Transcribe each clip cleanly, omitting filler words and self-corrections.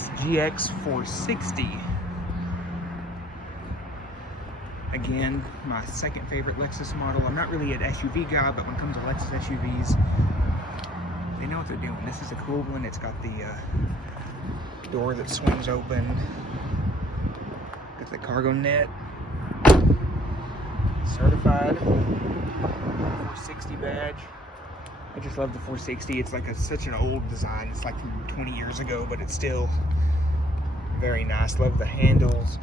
GX 460. Again, my second favorite Lexus model. I'm not really an SUV guy, but when it comes to Lexus SUVs, they know what they're doing. This is a cool one. It's got the door that swings open. Got the cargo net. Certified 460 badge. I just love the 460. It's like such an old design. It's like from 20 years ago, but it's still very nice. Love the handles.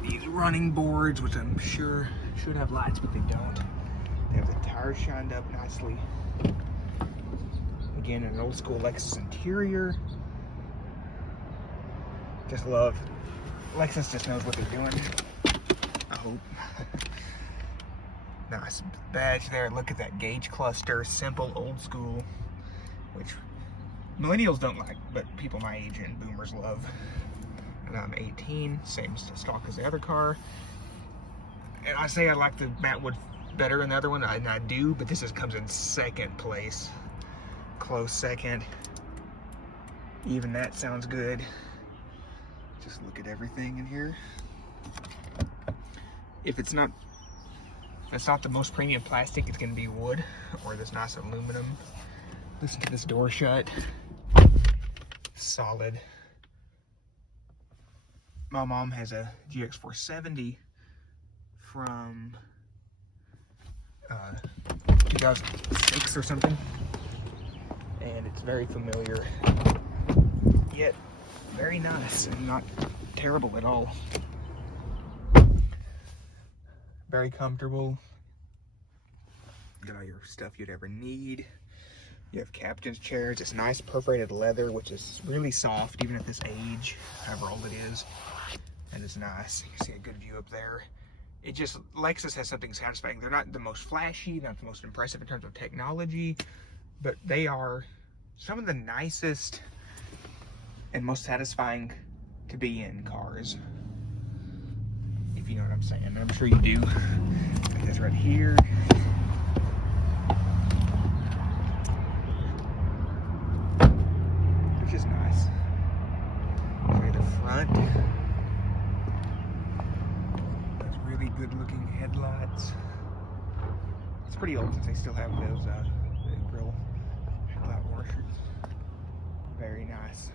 These running boards, which I'm sure should have lights, but they don't. They have the tires shined up nicely. Again, an old school Lexus interior. Just love. Lexus just knows what they're doing. I hope. Nice badge there. Look at that gauge cluster. Simple, old school, which millennials don't like, but people my age and boomers love. And I'm 18, same stock as the other car. And I say I like the matte wood better than the other one, and I do, but this comes in second place. Close second. Even that sounds good. Just look at everything in here. If it's not the most premium plastic, it's gonna be wood or this nice aluminum. Listen to this door shut. Solid. My mom has a GX 470 from 2006 or something, and it's very familiar, yet very nice and not terrible at all. Very comfortable. Got all your stuff you'd ever need. You have captain's chairs. It's nice perforated leather, which is really soft, even at this age, however old it is. And it's nice. You can see a good view up there. It just, Lexus has something satisfying. They're not the most flashy, not the most impressive in terms of technology, but they are some of the nicest and most satisfying to be in cars. If you know what I'm saying. I'm sure you do. Got this right here. Which is nice. Show you the front. Those really good looking headlights. It's pretty old since they still have those grill headlight washers. Very nice.